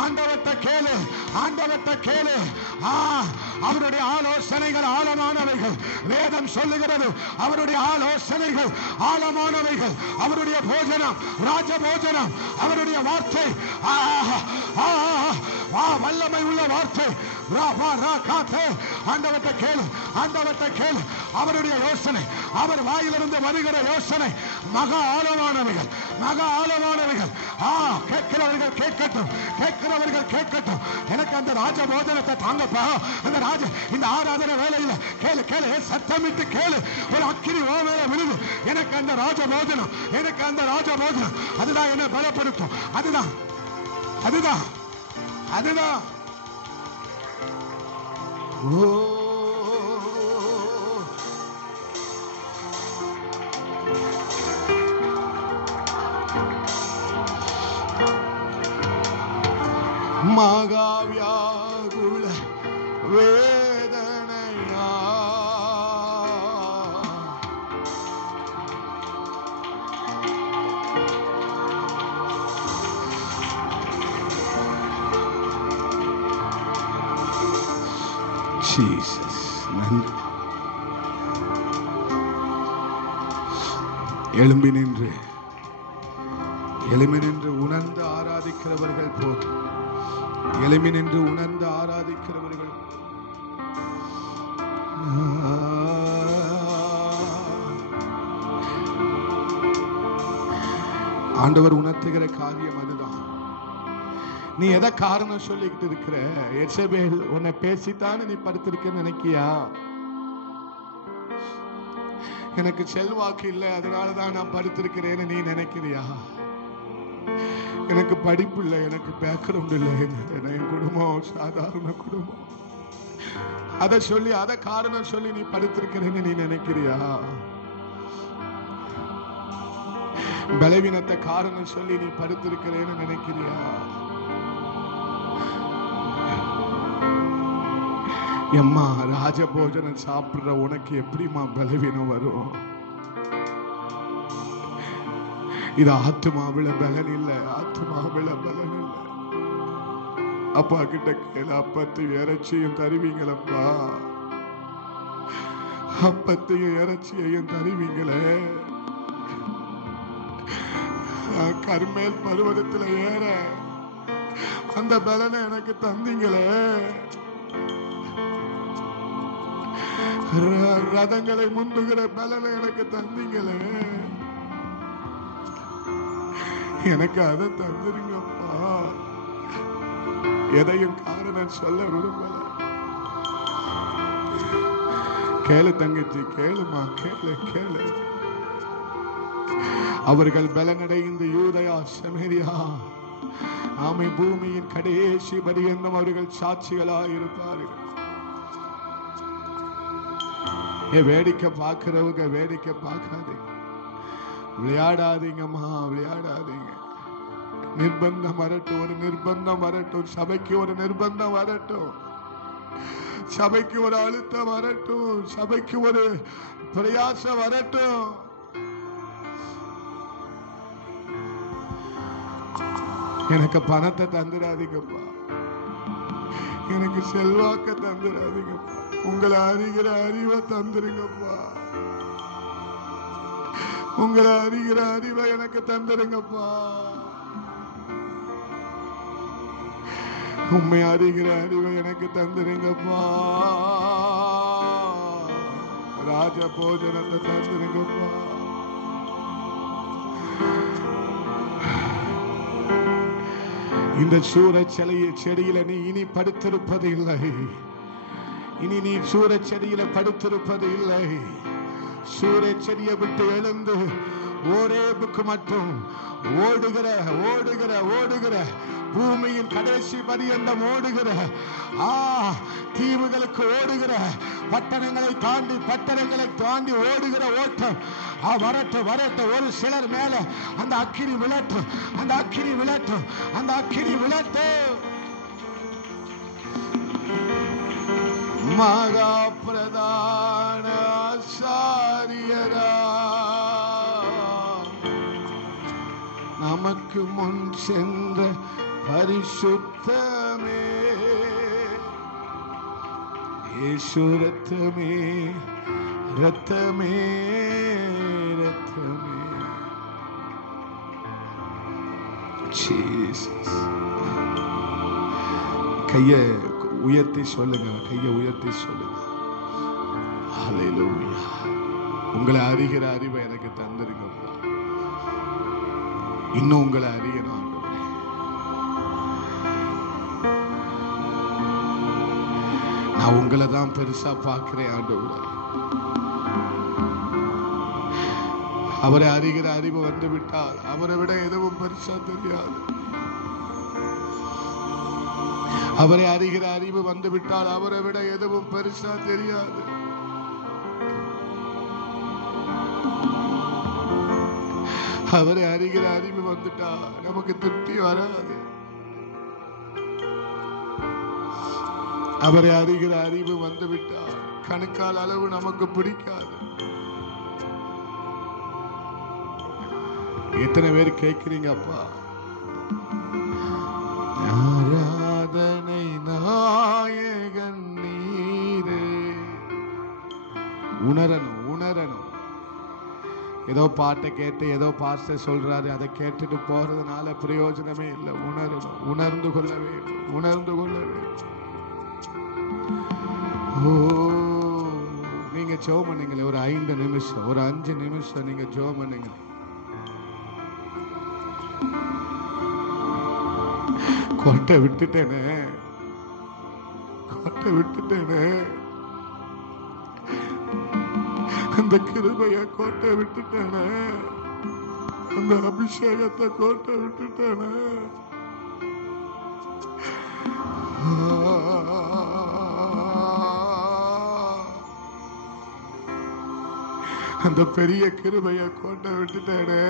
ஆண்டவர்ட்ட கேளு, ஆண்டவர்ட்ட கேளு. அவருடைய ஆலோசனைகள் ஆழமானவைகள். வேதம் சொல்லுகிறது அவருடைய ஆலோசனைகள் ஆழமானவைகள். அவருடைய போஜனம் ராஜ போஜனம். அவருடைய வார்த்தை வல்லமை உள்ள வார்த்தை. ஆண்டவர்ட்ட கேளு, ஆண்டவர்ட்ட கேளு. அவருடைய யோசனை, அவர் வாயிலிருந்து வருகிற யோசனை மகா ஆழமானவைகள், மகா ஆழமானவைகள். கேட்கிறவர்கள் கேட்கட்டும், கேட்கிறவர்கள் கேட்கட்டும். எனக்கு அந்த ராஜ போஜனத்தை தாங்கப்பா. அந்த ராஜ இந்த ஆராதனை வேலையில் கேளு கேளு, சத்தமிட்டு கேளு. ஒரு அக்கினி ஓ மேல விழுது. எனக்கு அந்த ராஜ போஜனம், எனக்கு அந்த ராஜ போஜனம் அதுதான் என்ன பலப்படுத்தும். அதுதான் அதுதான் அதுதான். மகாவியாகுல வேதனையா ஜீசஸ். நன்றி. எழும்பி நின்று உணர்ந்து ஆராதிக்கிறவர்கள் போதும். எழும்பி நின்று உணர்ந்து ஆராதிக்கிறவர்கள். ஆண்டவர் உணர்த்துகிற காரியம் அதுதான். நீ எதை காரணம் சொல்லிக்கிட்டு இருக்கிற? எசபேல் உன்னை பேசித்தானே நீ படுத்திருக்க நினைக்கியா? எனக்கு செல்வாக்கு இல்லை அதனாலதான் நான் படுத்திருக்கிறேன்னு நீ நினைக்கிறியா? எனக்கு படிப்பு இல்லை, எனக்கு பேக்ரவுண்ட் இல்லை, என் குடும்பம் சாதாரண குடும்பம், அதை சொல்லி அதை காரணம் சொல்லி நீ படுத்திருக்கிறேன்னு நீ நினைக்கிறியா? பலவீனத்தை காரணம் சொல்லி நீ படுத்திருக்கிறேன்னு நினைக்கிறியா? எம்மா, ராஜபோஜனம் சாப்பிடுற உனக்கு எப்படிமா பலவீனம் வரும்? இது ஆத்மாவில பலன் இல்லை, ஆத்மாவில பலன் இல்லை. அப்பா கிட்ட கேளு, அப்பத்தையும் இறைச்சியும் தருவீங்களப்பா, அப்பத்தையும் இறைச்சியையும் தருவீங்களே. கர்மேல் பருவதத்துல ஏற அந்த பலனை எனக்கு தந்தீங்களே. ரதங்களை முந்துகிற பலனை எனக்கு தந்தீங்களே. எனக்கு அதை தந்துருங்கப்பா. எதையும் காரணம் சொல்ல விரும்பல. கேளு தங்கச்சி, கேளுமா, கேளு கேளு. அவர்கள் பலனடைந்து யூதயா சமேரியா ஆமை பூமியின் கடைசி பரியந்தம் அவர்கள் சாட்சிகளாய் இருப்பார்கள். வேடிக்கை பார்க்கிறவங்க வேடிக்கை பார்க்காதீங்க, விளையாடாதீங்கம்மா, விளையாடாதீங்க. நிர்பந்தம் வரட்டும், ஒரு நிர்பந்தம் வரட்டும், சபைக்கு ஒரு நிர்பந்தம் வரட்டும், சபைக்கு ஒரு அழுத்தம் வரட்டும், சபைக்கு ஒரு பிரயாசம் வரட்டும். எனக்கு பணத்தை தந்துடாதீங்கப்பா, எனக்கு செல்வாக்க தந்துடாதீங்கப்பா, உங்களை அறிகிற அறிவை தந்துருங்கப்பா, உங்களை அறிகிற அறிவை எனக்கு தந்துருங்கப்பா, உண்மை அறிகிற அறிவை எனக்கு தந்துருங்கப்பா, ராஜ போஜனத்தை தந்துருங்கப்பா. இந்த சூரச் செடியில நீ இனி படுத்திருப்பது இல்லை, இனி நீ சூரச் செடியில படுத்திருப்பது இல்லை. சூரச் செடியை விட்டு எழுந்து ஓரேபுக்கு மட்டும் ஓடுகிற ஓடுகிற ஓடுகிற பூமியின் கடைசி பரியந்தம் ஓடுகிற தீவுகளுக்கு ஓடுகிற பட்டணங்களை தாண்டி ஓடுகிற ஓட்டம் வரட்டும் வரட்டும். ஒரு சிலர் மேல அந்த அக்கினி விழட்டும், அந்த அக்கினி விழட்டும், அந்த அக்கினி விழட்டும். மகா பிரதான ஆசாரியரா நமக்கு முன் சென்ற பரிசுத்தமே இயேசு ரத்தமே ரத்தமே ரத்தமே. ஜீசஸ். கையை உயர்த்தி சொல்லுங்க, கையை உயர்த்தி சொல்லுங்க. ஹல்லேலூயா. உங்களை அறிகிற அறிவை எனக்கு தந்திருங்க. இன்னும் உங்களை அறியணும். நான் உங்களை தான் பெருசா பார்க்கிறேன் ஆண்டவரே. அவரை அறிகிற அறிவு வந்து விட்டால் அவரை விட எதுவும் பெருசா தெரியாது. அவரை அறிகிற அறிவு வந்து விட்டால் அவரை விட எதுவும் பெருசா தெரியாது. அவரை அறிகிற அறிவு வந்துட்டா நமக்கு திருப்தி வராது. அவரை அறிகிற அறிவு வந்து விட்டால் கணுக்கால் அளவு நமக்கு பிடிக்காது. எத்தனை பேர் கேட்கிறீங்க அப்பா? ஆராதனை நாயகன் நீரே. உணரணும் உணரணும். ஏதோ பாட்டை கேட்டு ஏதோ பாஸ்டர் சொல்றாரு அதை கேட்டுட்டு போறதுனால பிரயோஜனமே இல்லை. உணரணும், உணர்ந்து கொள்ள வேண்டும், உணர்ந்து கொள்ள வேண்டும். நீங்க ஜெபம் பண்ணுங்களே, ஒரு 5 நிமிஷம், ஒரு 5 நிமிஷம் நீங்க ஜெபம் பண்ணுங்க. கோட்டை விட்டுட்டேனே, கோட்டை விட்டுட்டேனே, அந்த கிருபைய கோட்டை விட்டுட்டேனே, அந்த அபிஷேகத்தை கோட்டை விட்டுட்டேனே. அந்த பெரிய கிருபைய கோட்டை விட்டுட்டேனே.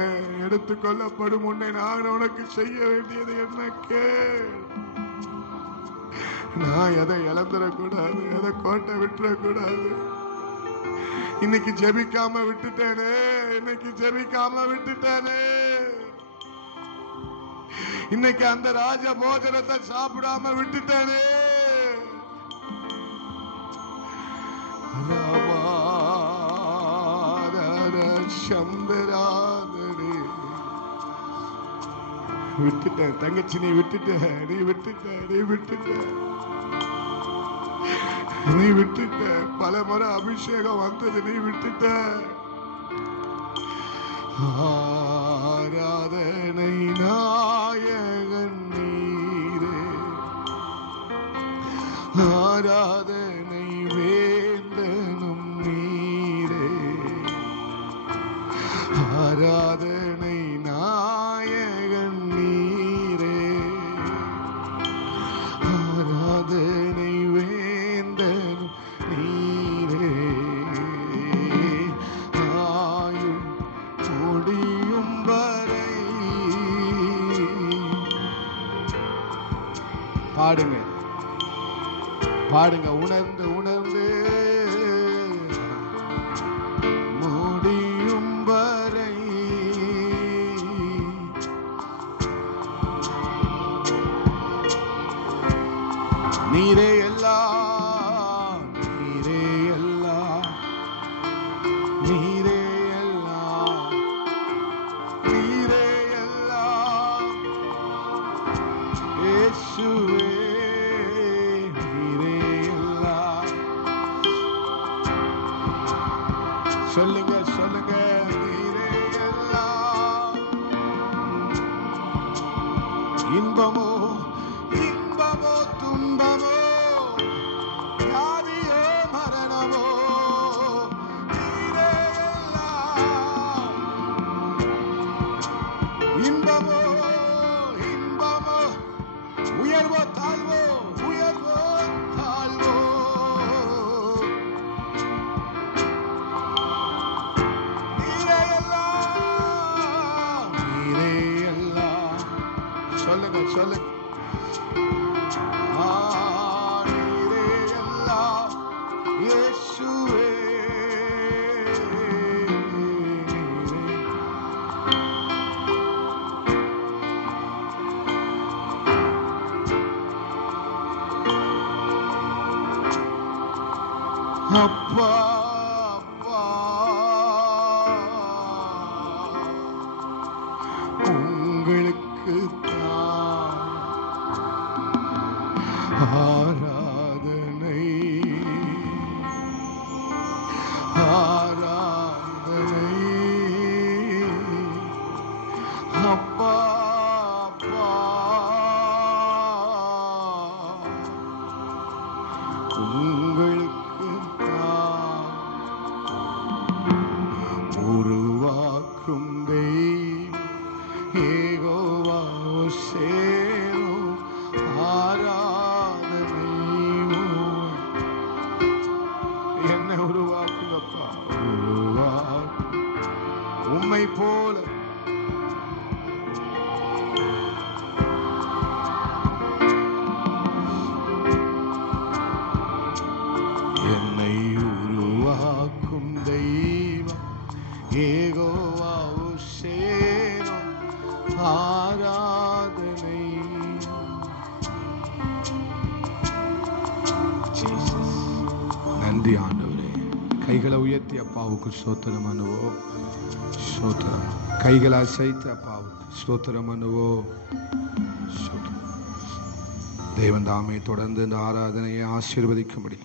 எடுத்துக்கொள்ளப்படும் முன்னே நான் உனக்கு செய்ய வேண்டியது என்ன கேள். நான் எதை இழந்துடக்கூடாது, எதை கோட்டை விட்டுறக்கூடாது. இன்னைக்கு ஜெபிக்காம விட்டுட்டேனே, இன்னைக்கு ஜெபிக்காம விட்டுட்டேனே. இன்னைக்கு அந்த ராஜ போஜனத்தை சாப்பிடாம விட்டுட்டேனே. விட்டுட்டேன் தங்கச்சி, நீ விட்டுட்ட, நீ விட்டுட்ட, நீ விட்டுட்ட, நீ விட்டுட்ட. பல முறை அபிஷேகம் வந்தது, நீ விட்டுட்ட. ஆராதனை நாயகன் நீரே, ஆராதனை வேந்தனும் நீரே, ஆராதனை நாயகன் நீரே, ஆராதனை வேந்தனும் நீரே. ஆயும் முடியும் வரை பாடுங்க, பாடுங்க, உணர்ந்து உணர்ந்து. முடியும் வரை நீரே எல்லாம், நீரே எல்லாம், நீரே எல்லாம், நீரே எல்லாம். இயேசுவே நீரே எல்லாம். சொல்லுங்க சொல்லுங்க, நீரே எல்லாம். இன்பமோ இன்பமோ துன்பமோ வியாதியோ மரணமோ நீரே எல்லாம். சொல்லுங்க. நீரே எல்லாம் இயேசுவே. அப்பா அப்பா உங்களுக்கு தான் ஆராதனை ஆராதனை. அப்பா அப்பா உங்களுக்கு உருவாக்கும் யெகோவா சேரும் ஆராதனை. என்ன உருவாக்குங்கப்பா? உருவாக்கும் உம்மை போல என்னை உருவாக்கும் தெய்வம் யெகோவா சேரும் ஆராதனை. நன்றி ஆண்டவரே. கைகளை உயர்த்தி அப்பாவுக்கு ஸ்தோத்திரம் பண்ணுவோம். ஸ்தோத்திரம். கைகளை அசைத்து அப்பாவுக்கு ஸ்தோத்திரம் பண்ணுவோம். தேவன் தாமே தொடர்ந்து இந்த ஆராதனையை ஆசீர்வதிக்கும்படி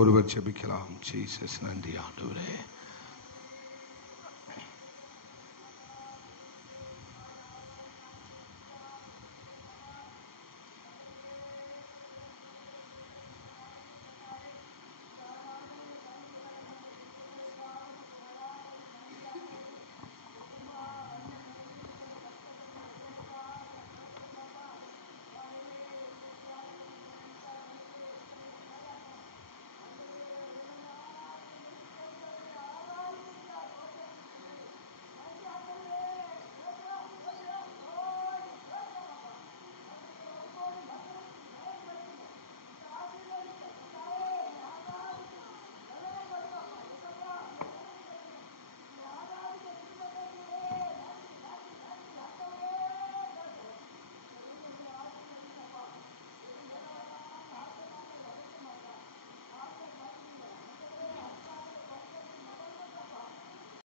ஒருவர் ஜெபிக்கலாம். ஜீசஸ். நன்றி ஆண்டவரே.